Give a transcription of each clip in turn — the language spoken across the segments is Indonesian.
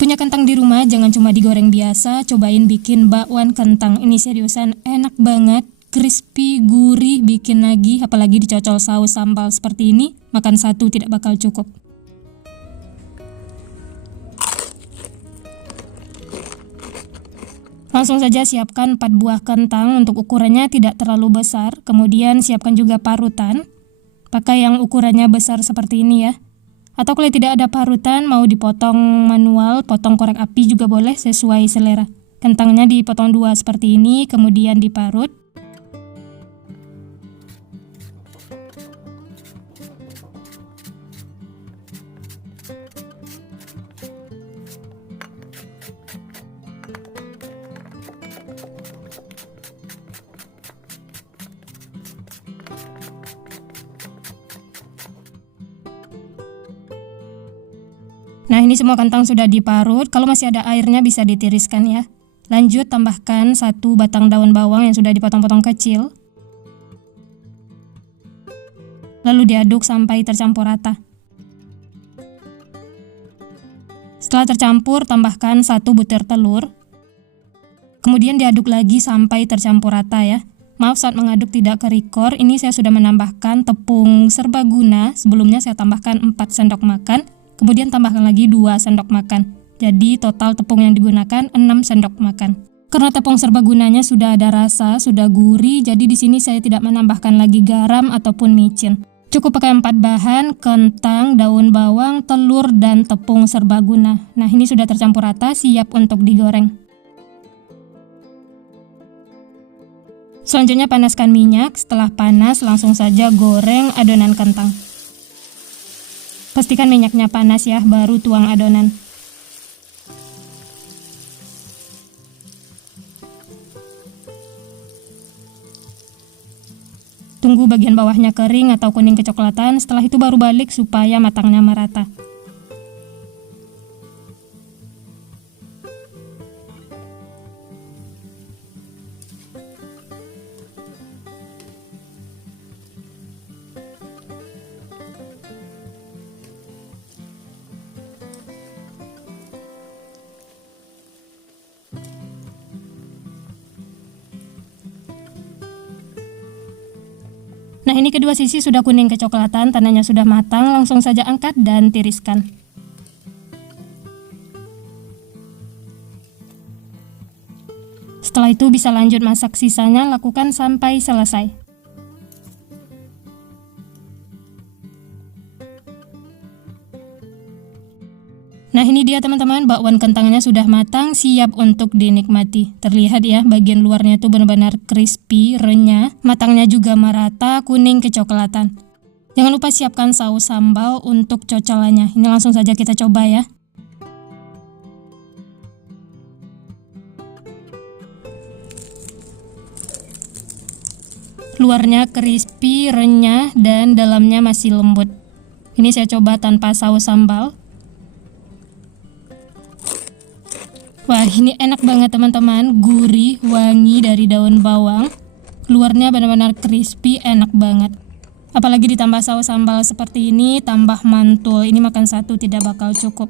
Punya kentang di rumah, jangan cuma digoreng biasa, cobain bikin bakwan kentang. Ini seriusan enak banget, crispy, gurih, bikin lagi, apalagi dicocol saus sambal seperti ini, makan satu tidak bakal cukup. Langsung saja siapkan 4 buah kentang, untuk ukurannya tidak terlalu besar, kemudian siapkan juga parutan. Pakai yang ukurannya besar seperti ini ya. Atau kalau tidak ada parutan, mau dipotong manual, potong korek api juga boleh sesuai selera. Kentangnya dipotong 2 seperti ini, kemudian diparut. Nah, ini semua kentang sudah diparut. Kalau masih ada airnya bisa ditiriskan ya. Lanjut tambahkan 1 batang daun bawang yang sudah dipotong-potong kecil. Lalu diaduk sampai tercampur rata. Setelah tercampur, tambahkan 1 butir telur. Kemudian diaduk lagi sampai tercampur rata ya. Maaf saat mengaduk tidak kerekor, ini saya sudah menambahkan tepung serbaguna. Sebelumnya saya tambahkan 4 sendok makan. Kemudian tambahkan lagi 2 sendok makan. Jadi total tepung yang digunakan 6 sendok makan. Karena tepung serbagunanya sudah ada rasa, sudah gurih, jadi di sini saya tidak menambahkan lagi garam ataupun micin. Cukup pakai 4 bahan, kentang, daun bawang, telur, dan tepung serbaguna. Nah, ini sudah tercampur rata, siap untuk digoreng. Selanjutnya panaskan minyak, setelah panas langsung saja goreng adonan kentang. Pastikan minyaknya panas ya, baru tuang adonan. Tunggu bagian bawahnya kering atau kuning kecoklatan, setelah itu baru balik supaya matangnya merata. Nah, ini kedua sisi sudah kuning kecoklatan, tandanya sudah matang, langsung saja angkat dan tiriskan. Setelah itu bisa lanjut masak sisanya, lakukan sampai selesai. Nah, ini dia teman-teman, bakwan kentangnya sudah matang, siap untuk dinikmati. Terlihat ya, bagian luarnya itu benar-benar crispy, renyah, matangnya juga merata, kuning kecoklatan. Jangan lupa siapkan saus sambal untuk cocolannya. Ini langsung saja kita coba ya. Luarnya crispy, renyah, dan dalamnya masih lembut. Ini saya coba tanpa saus sambal. Wah, ini enak banget teman-teman, gurih, wangi dari daun bawang. Luarnya benar-benar crispy, enak banget. Apalagi ditambah saus sambal seperti ini, tambah mantul. Ini makan satu tidak bakal cukup.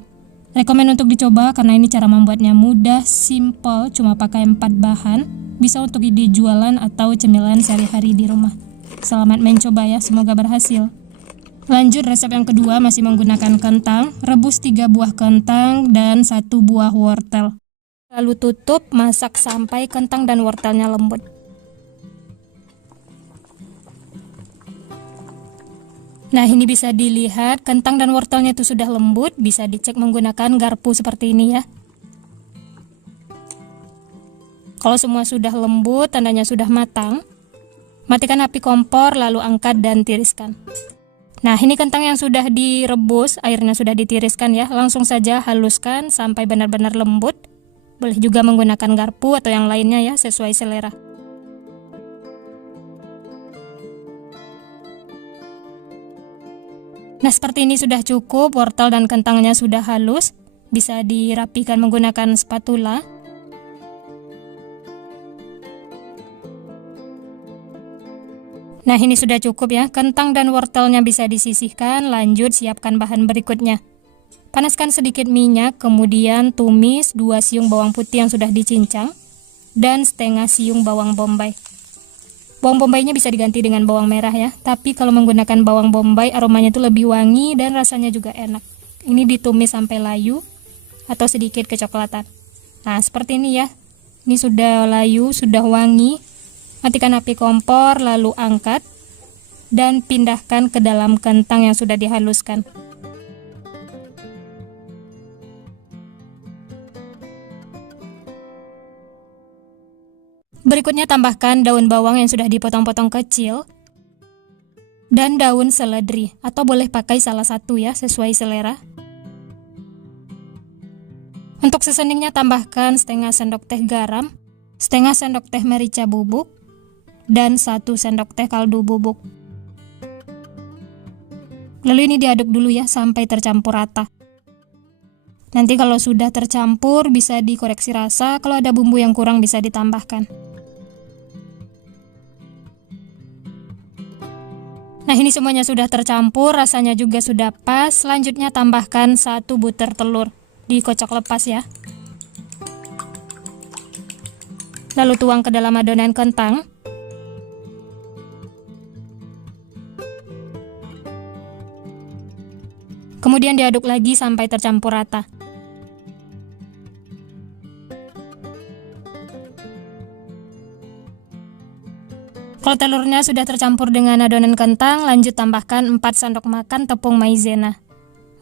Rekomen untuk dicoba karena ini cara membuatnya mudah, simple, cuma pakai 4 bahan. Bisa untuk ide jualan atau cemilan sehari-hari di rumah. Selamat mencoba ya, semoga berhasil. Lanjut resep yang kedua, masih menggunakan kentang. Rebus 3 buah kentang dan 1 buah wortel. Lalu tutup, masak sampai kentang dan wortelnya lembut. Nah, ini bisa dilihat kentang dan wortelnya itu sudah lembut, bisa dicek menggunakan garpu seperti ini ya. Kalau semua sudah lembut, tandanya sudah matang. Matikan api kompor, lalu angkat dan tiriskan. Nah, ini kentang yang sudah direbus, airnya sudah ditiriskan ya. Langsung saja haluskan sampai benar-benar lembut. Boleh juga menggunakan garpu atau yang lainnya ya, sesuai selera. Nah, seperti ini sudah cukup, wortel dan kentangnya sudah halus. Bisa dirapikan menggunakan spatula. Nah, ini sudah cukup ya, kentang dan wortelnya bisa disisihkan. Lanjut siapkan bahan berikutnya. Panaskan sedikit minyak, kemudian tumis 2 siung bawang putih yang sudah dicincang dan setengah siung bawang bombay. Bawang bombaynya bisa diganti dengan bawang merah ya, tapi kalau menggunakan bawang bombay aromanya itu lebih wangi dan rasanya juga enak. Ini ditumis sampai layu atau sedikit kecoklatan. Nah, seperti ini ya. Ini sudah layu, sudah wangi. Matikan api kompor, lalu angkat dan pindahkan ke dalam kentang yang sudah dihaluskan. Berikutnya tambahkan daun bawang yang sudah dipotong-potong kecil dan daun seledri, atau boleh pakai salah satu ya, sesuai selera. Untuk seasoningnya tambahkan setengah sendok teh garam, setengah sendok teh merica bubuk, dan 1 sendok teh kaldu bubuk. Lalu ini diaduk dulu ya sampai tercampur rata. Nanti kalau sudah tercampur bisa dikoreksi rasa, kalau ada bumbu yang kurang bisa ditambahkan. Nah, ini semuanya sudah tercampur, rasanya juga sudah pas. Selanjutnya tambahkan 1 butir telur, dikocok lepas ya. Lalu tuang ke dalam adonan kentang. Kemudian diaduk lagi sampai tercampur rata. Kalau telurnya sudah tercampur dengan adonan kentang, lanjut tambahkan 4 sendok makan tepung maizena.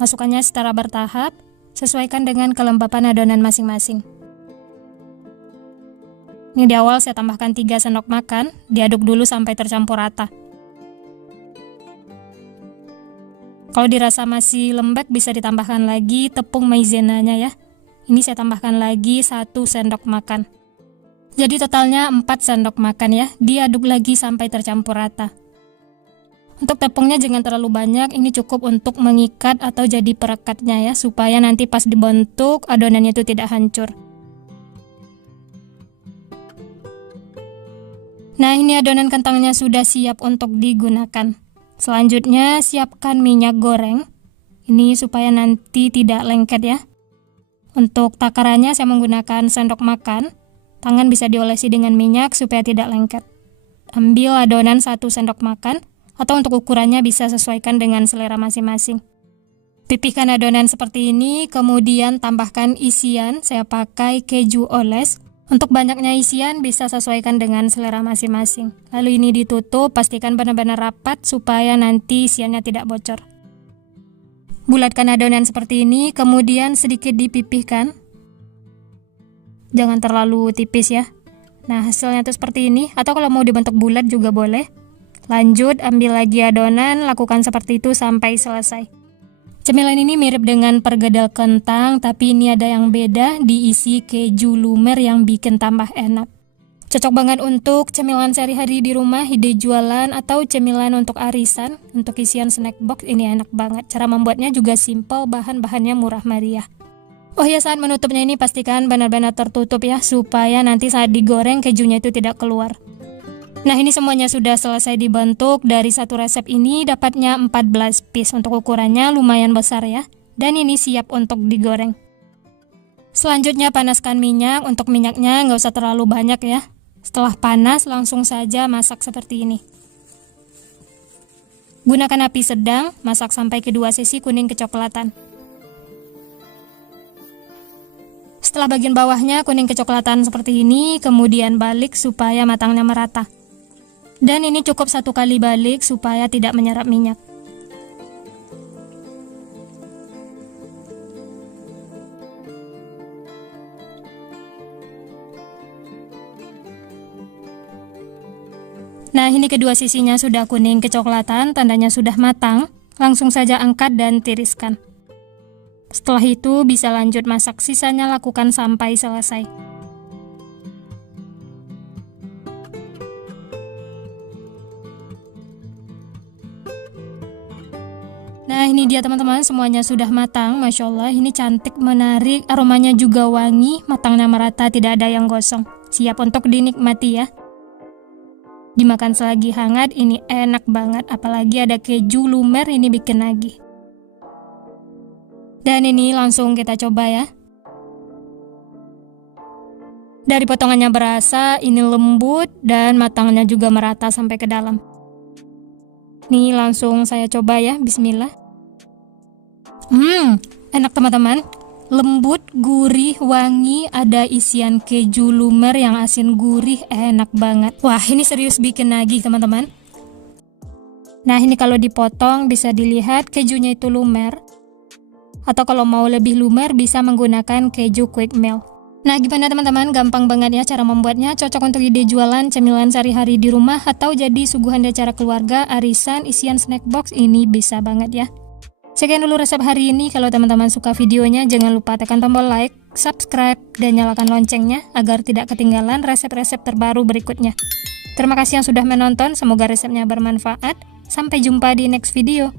Masukkannya secara bertahap, sesuaikan dengan kelembapan adonan masing-masing. Ini di awal saya tambahkan 3 sendok makan, diaduk dulu sampai tercampur rata. Kalau dirasa masih lembek bisa ditambahkan lagi tepung maizenanya ya. Ini saya tambahkan lagi 1 sendok makan. Jadi totalnya 4 sendok makan ya, diaduk lagi sampai tercampur rata. Untuk tepungnya jangan terlalu banyak, ini cukup untuk mengikat atau jadi perekatnya ya, supaya nanti pas dibentuk adonannya itu tidak hancur. Nah, ini adonan kentangnya sudah siap untuk digunakan. Selanjutnya siapkan minyak goreng, ini supaya nanti tidak lengket ya. Untuk takarannya saya menggunakan sendok makan. Tangan bisa diolesi dengan minyak supaya tidak lengket. Ambil adonan 1 sendok makan, atau untuk ukurannya bisa sesuaikan dengan selera masing-masing. Pipihkan adonan seperti ini, kemudian tambahkan isian, saya pakai keju oles. Untuk banyaknya isian bisa sesuaikan dengan selera masing-masing. Lalu ini ditutup, pastikan benar-benar rapat supaya nanti isiannya tidak bocor. Bulatkan adonan seperti ini, kemudian sedikit dipipihkan. Jangan terlalu tipis ya. Nah, hasilnya tuh seperti ini, atau kalau mau dibentuk bulat juga boleh. Lanjut, ambil lagi adonan, lakukan seperti itu sampai selesai. Cemilan ini mirip dengan perkedel kentang, tapi ini ada yang beda, diisi keju lumer yang bikin tambah enak. Cocok banget untuk cemilan sehari-hari di rumah, ide jualan, atau cemilan untuk arisan, untuk isian snack box, ini enak banget. Cara membuatnya juga simple, bahan-bahannya murah meriah. Oh ya, saat menutupnya ini pastikan benar-benar tertutup ya, supaya nanti saat digoreng kejunya itu tidak keluar. Nah, ini semuanya sudah selesai dibentuk. Dari satu resep ini dapatnya 14 piece. Untuk ukurannya lumayan besar ya. Dan ini siap untuk digoreng. Selanjutnya panaskan minyak. Untuk minyaknya nggak usah terlalu banyak ya. Setelah panas langsung saja masak seperti ini. Gunakan api sedang, masak sampai kedua sisi kuning kecoklatan. Setelah bagian bawahnya kuning kecoklatan seperti ini, kemudian balik supaya matangnya merata. Dan ini cukup 1 kali balik supaya tidak menyerap minyak. Nah, ini kedua sisinya sudah kuning kecoklatan, tandanya sudah matang. Langsung saja angkat dan tiriskan. Setelah itu bisa lanjut masak, sisanya lakukan sampai selesai. Nah, ini dia teman-teman, semuanya sudah matang. Masya Allah, ini cantik, menarik, aromanya juga wangi, matangnya merata, tidak ada yang gosong. Siap untuk dinikmati ya. Dimakan selagi hangat, ini enak banget, apalagi ada keju lumer, ini bikin nagih. Dan ini langsung kita coba ya. Dari potongannya berasa, ini lembut dan matangnya juga merata sampai ke dalam. Nih langsung saya coba ya, bismillah. Enak teman-teman. Lembut, gurih, wangi, ada isian keju lumer yang asin gurih, enak banget. Wah, ini serius bikin nagih teman-teman. Nah, ini kalau dipotong bisa dilihat kejunya itu lumer. Atau kalau mau lebih lumer bisa menggunakan keju quick melt. Nah, gimana teman-teman? Gampang banget ya cara membuatnya. Cocok untuk ide jualan cemilan sehari-hari di rumah atau jadi suguhan di acara keluarga, arisan, isian snack box, ini bisa banget ya. Sekian dulu resep hari ini. Kalau teman-teman suka videonya, jangan lupa tekan tombol like, subscribe, dan nyalakan loncengnya agar tidak ketinggalan resep-resep terbaru berikutnya. Terima kasih yang sudah menonton. Semoga resepnya bermanfaat. Sampai jumpa di next video.